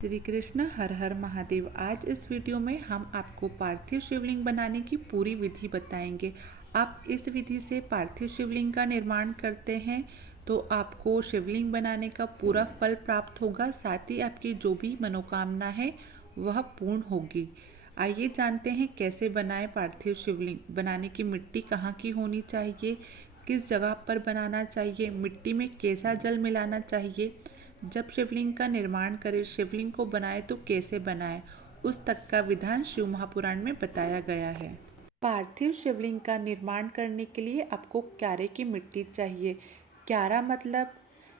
श्री कृष्ण हर हर महादेव। आज इस वीडियो में हम आपको पार्थिव शिवलिंग बनाने की पूरी विधि बताएंगे। आप इस विधि से पार्थिव शिवलिंग का निर्माण करते हैं तो आपको शिवलिंग बनाने का पूरा फल प्राप्त होगा, साथ ही आपकी जो भी मनोकामना है वह पूर्ण होगी। आइए जानते हैं कैसे बनाएं पार्थिव शिवलिंग। बनाने की मिट्टी कहाँ की होनी चाहिए, किस जगह पर बनाना चाहिए, मिट्टी में कैसा जल मिलाना चाहिए, जब शिवलिंग का निर्माण करें, शिवलिंग को बनाए तो कैसे बनाएं, उस तक का विधान शिव महापुराण में बताया गया है। पार्थिव शिवलिंग का निर्माण करने के लिए आपको क्यारे की मिट्टी चाहिए। क्यारा मतलब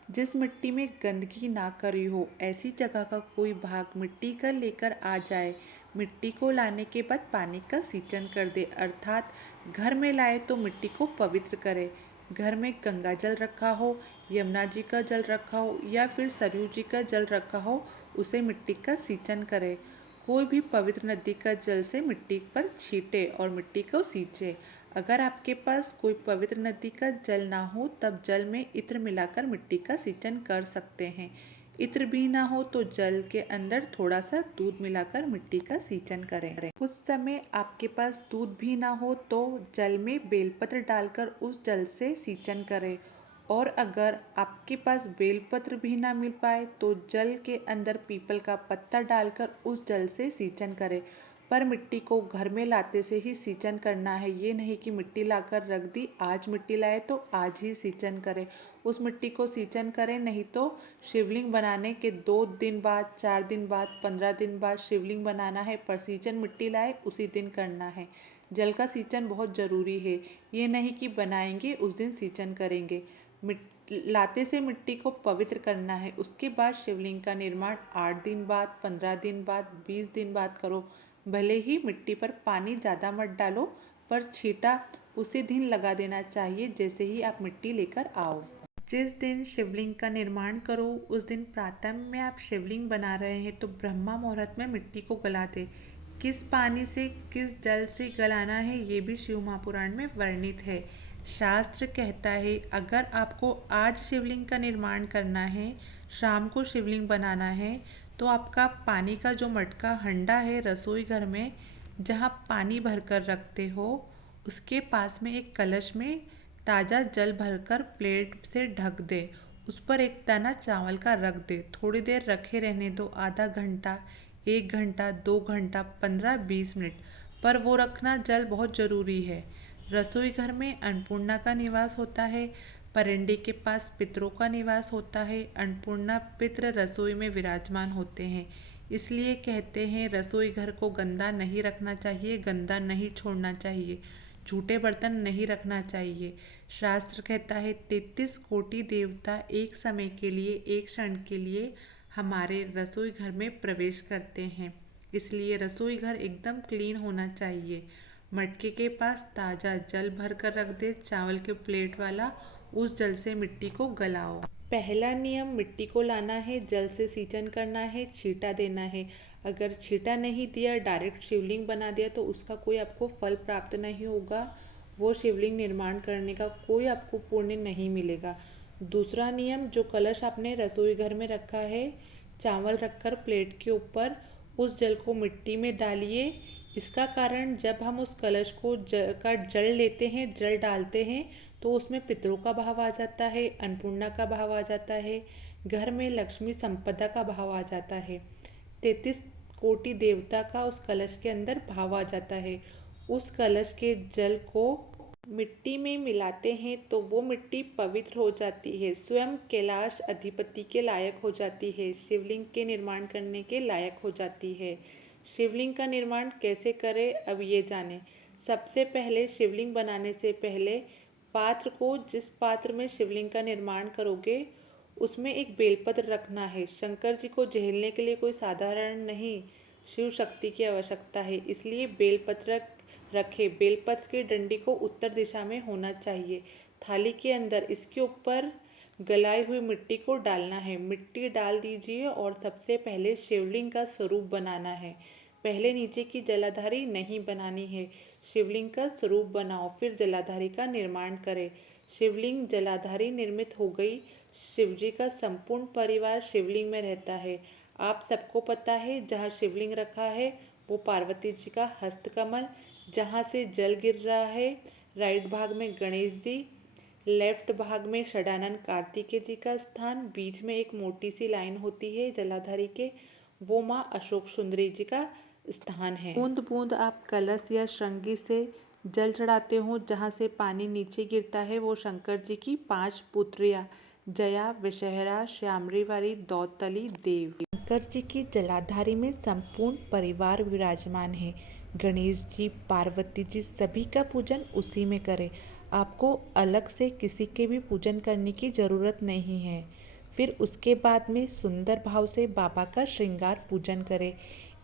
जिस मिट्टी में गंदगी ना करी हो, ऐसी जगह का कोई भाग मिट्टी का लेकर आ जाए। मिट्टी को लाने के बाद पानी का सिंचन कर दे, अर्थात घर में लाए तो मिट्टी को पवित्र करे। घर में गंगा जल रखा हो, यमुना जी का जल रखा हो या फिर सरयू जी का जल रखा हो, उसे मिट्टी का सिंचन करें। कोई भी पवित्र नदी का जल से मिट्टी पर छींटे और मिट्टी को सींचे। अगर आपके पास कोई पवित्र नदी का जल ना हो तब जल में इत्र मिलाकर मिट्टी का सिंचन कर सकते हैं। इत्र भी ना हो तो जल के अंदर थोड़ा सा दूध मिलाकर मिट्टी का सिंचन करें। उस समय आपके पास दूध भी ना हो तो जल में बेलपत्र डालकर उस जल से सिंचन करें। और अगर आपके पास बेलपत्र भी ना मिल पाए तो जल के अंदर पीपल का पत्ता डालकर उस जल से सिंचन करें। पर मिट्टी को घर में लाते से ही सिंचन करना है, ये नहीं कि मिट्टी लाकर रख दी, आज मिट्टी लाए तो आज ही सिंचन करें। उस मिट्टी को सिंचन करें, नहीं तो शिवलिंग बनाने के 2 दिन बाद, 4 दिन बाद, 15 दिन बाद शिवलिंग बनाना है, पर सिंचन मिट्टी लाए उसी दिन करना है। जल का सिंचन बहुत ज़रूरी है, ये नहीं कि बनाएंगे उस दिन सिंचन करेंगे। लाते से मिट्टी को पवित्र करना है। उसके बाद शिवलिंग का निर्माण 8 दिन बाद, 15 दिन बाद, 20 दिन बाद करो। भले ही मिट्टी पर पानी ज़्यादा मत डालो, पर छींटा उसी दिन लगा देना चाहिए जैसे ही आप मिट्टी लेकर आओ। जिस दिन शिवलिंग का निर्माण करो उस दिन प्रातः में आप शिवलिंग बना रहे हैं तो ब्रह्मा मुहूर्त में मिट्टी को गला दे। किस पानी से, किस जल से गलाना है, ये भी शिव महापुराण में वर्णित है। शास्त्र कहता है अगर आपको आज शिवलिंग का निर्माण करना है, शाम को शिवलिंग बनाना है, तो आपका पानी का जो मटका हंडा है रसोई घर में जहाँ पानी भरकर रखते हो, उसके पास में एक कलश में ताज़ा जल भरकर प्लेट से ढक दे। उस पर एक दाना चावल का रख दे, थोड़ी देर रखे रहने दो, आधा घंटा, 1 घंटा, 2 घंटा, 15-20 मिनट, पर वो रखना जल बहुत ज़रूरी है। रसोई घर में अन्नपूर्णा का निवास होता है, परिंदे के पास पितरों का निवास होता है। अन्नपूर्णा पितर रसोई में विराजमान होते हैं, इसलिए कहते हैं रसोई घर को गंदा नहीं रखना चाहिए, गंदा नहीं छोड़ना चाहिए, झूठे बर्तन नहीं रखना चाहिए। शास्त्र कहता है 33 कोटि देवता एक समय के लिए, एक क्षण के लिए हमारे रसोई घर में प्रवेश करते हैं, इसलिए रसोई घर एकदम क्लीन होना चाहिए। मटके के पास ताज़ा जल भर कर रख दे, चावल के प्लेट वाला, उस जल से मिट्टी को गलाओ। पहला नियम, मिट्टी को लाना है, जल से सिंचन करना है, छींटा देना है। अगर छींटा नहीं दिया, डायरेक्ट शिवलिंग बना दिया तो उसका कोई आपको फल प्राप्त नहीं होगा, वो शिवलिंग निर्माण करने का कोई आपको पुण्य नहीं मिलेगा। दूसरा नियम, जो कलश आपने रसोई घर में रखा है, चावल रखकर प्लेट के ऊपर उस जल को मिट्टी में डालिए। इसका कारण जब हम उस कलश को जल लेते हैं, जल डालते हैं, तो उसमें पितरों का भाव आ जाता है, अन्नपूर्णा का भाव आ जाता है, घर में लक्ष्मी संपदा का भाव आ जाता है, 33 कोटि देवता का उस कलश के अंदर भाव आ जाता है। उस कलश के जल को मिट्टी में मिलाते हैं तो वो मिट्टी पवित्र हो जाती है, स्वयं कैलाश अधिपति के लायक हो जाती है, शिवलिंग के निर्माण करने के लायक हो जाती है। शिवलिंग का निर्माण कैसे करें, अब ये जानें। सबसे पहले शिवलिंग बनाने से पहले पात्र को, जिस पात्र में शिवलिंग का निर्माण करोगे उसमें एक बेलपत्र रखना है। शंकर जी को झेलने के लिए कोई साधारण नहीं, शिव शक्ति की आवश्यकता है, इसलिए बेलपत्र रखे। बेलपत्र की डंडी को उत्तर दिशा में होना चाहिए। थाली के अंदर इसके ऊपर गलाई हुई मिट्टी को डालना है। मिट्टी डाल दीजिए और सबसे पहले शिवलिंग का स्वरूप बनाना है। पहले नीचे की जलाधारी नहीं बनानी है, शिवलिंग का स्वरूप बनाओ, फिर जलाधारी का निर्माण करें। शिवलिंग जलाधारी निर्मित हो गई, शिवजी का संपूर्ण परिवार शिवलिंग में रहता है। आप सबको पता है जहाँ शिवलिंग रखा है वो पार्वती जी का हस्तकमल, जहाँ से जल गिर रहा है। राइट भाग में गणेश जी, लेफ्ट भाग में षडानंद कार्तिकेय जी का स्थान, बीच में एक मोटी सी लाइन होती है जलाधारी के, वो माँ अशोक सुंदरी जी का स्थान है। बूंद बूंद आप कलश या श्रृंगी से जल चढ़ाते हो, जहाँ से पानी नीचे गिरता है वो शंकर जी की 5 पुत्रियाँ जया, विषहरा, श्यामरी वाली, दौतली, देव। शंकर जी की जलाधारी में संपूर्ण परिवार विराजमान है। गणेश जी, पार्वती जी, सभी का पूजन उसी में करें। आपको अलग से किसी के भी पूजन करने की ज़रूरत नहीं है। फिर उसके बाद में सुंदर भाव से बाबा का श्रृंगार पूजन करें।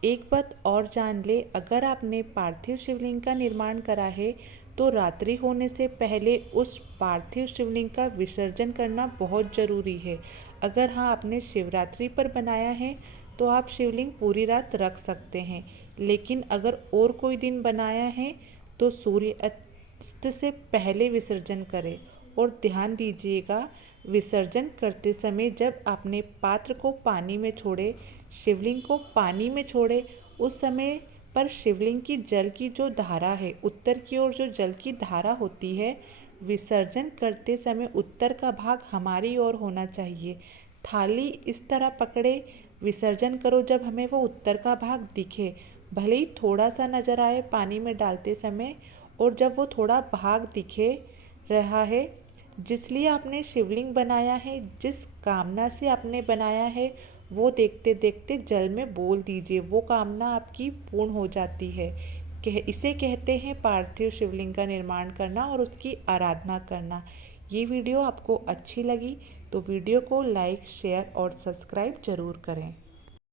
एक बात और जान ले, अगर आपने पार्थिव शिवलिंग का निर्माण करा है तो रात्रि होने से पहले उस पार्थिव शिवलिंग का विसर्जन करना बहुत ज़रूरी है। अगर हाँ आपने शिवरात्रि पर बनाया है तो आप शिवलिंग पूरी रात रख सकते हैं, लेकिन अगर और कोई दिन बनाया है तो सूर्यास्त से पहले विसर्जन करें। और ध्यान दीजिएगा, विसर्जन करते समय जब आपने पात्र को पानी में छोड़े, शिवलिंग को पानी में छोड़े, उस समय पर शिवलिंग की जल की जो धारा है, उत्तर की ओर जो जल की धारा होती है, विसर्जन करते समय उत्तर का भाग हमारी ओर होना चाहिए। थाली इस तरह पकड़े विसर्जन करो जब हमें वो उत्तर का भाग दिखे, भले ही थोड़ा सा नज़र आए पानी में डालते समय, और जब वो थोड़ा भाग दिखे रहा है, जिसलिए आपने शिवलिंग बनाया है, जिस कामना से आपने बनाया है, वो देखते देखते जल में बोल दीजिए, वो कामना आपकी पूर्ण हो जाती है। इसे कहते हैं पार्थिव शिवलिंग का निर्माण करना और उसकी आराधना करना। ये वीडियो आपको अच्छी लगी तो वीडियो को लाइक, शेयर और सब्सक्राइब जरूर करें।